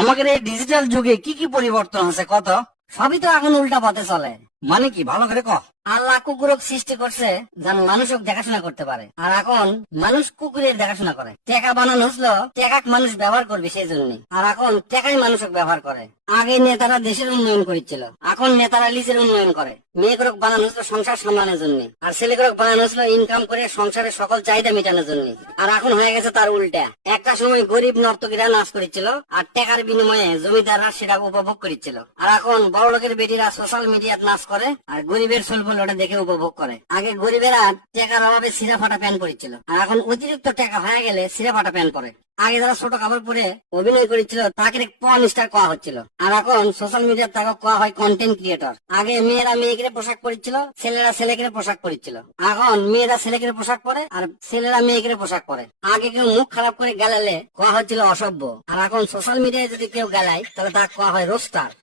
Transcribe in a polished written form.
আমাদের এই ডিজিটাল যুগে কি কি পরিবর্তন আছে কত? সবই তো এখন উল্টা পথে চলে। মানে কি, ভালো করে কহ। আল্লাহ কুকুরক সৃষ্টি করছে যেন মানুষক দেখাশোনা করতে পারে, আর এখন মানুষ কুকুরের দেখাশোনা করে। টাকা বানানো হচ্ছিল টাকাক মানুষ ব্যবহার করবে সেই জন্য, আর এখন টাকাই মানুষক ব্যবহার করে। আগে নেতারা দেশের উন্নয়ন করেছিল, এখন নেতারা লিজের উন্নয়ন করে। মেয়েগুলোক বানানো হচ্ছিল সংসার সামলানোর জন্য, আর ছেলেগুলোক বানানো হচ্ছিল ইনকাম করে সংসারের সকল চাহিদা মেটানোর জন্য। আর এখন হয়ে গেছে তার উল্টা। একটা সময় গরিব নর্তকীরা নাচ করেছিল, আর টাকার বিনিময়ে জমিদাররা সেটা উপভোগ করেছিল। আর এখন বড় লোকের বেটিরা সোশ্যাল মিডিয়াত নাচ করে, আর গরিবের সোলবল ওটা দেখে উপভোগ করে। আগে গরিবেরা টাকার অভাবে ছিঁড়া ফাটা প্যান্ট পরেছিল, আর এখন অতিরিক্ত টাকা হয়ে গেলে ছিঁড়া ফাটা প্যান্ট পরে। আগে যারা ছোট কাপড় পরে অভিনয় করেছিল তাকে পর্ন স্টার কোয়া হচ্ছিল, আর এখন সোশ্যাল মিডিয়ার তাকে কোয়া হয় কন্টেন্ট ক্রিয়েটর। আগে মেয়েরা মেয়েকে পোশাক পরেছিল, ছেলেরা ছেলেকে পোশাক পরেছিল। এখন মেয়েরা ছেলেকে পোশাক পরে, আর ছেলেরা মেয়েকে পোশাক পরে। আগে কেউ মুখ খারাপ করে গেলালে কোয়া হচ্ছিল অসভ্য, আর এখন সোশ্যাল মিডিয়ায় যদি কেউ গেলায় তাহলে তাকে কোয়া হয় রোস্টার।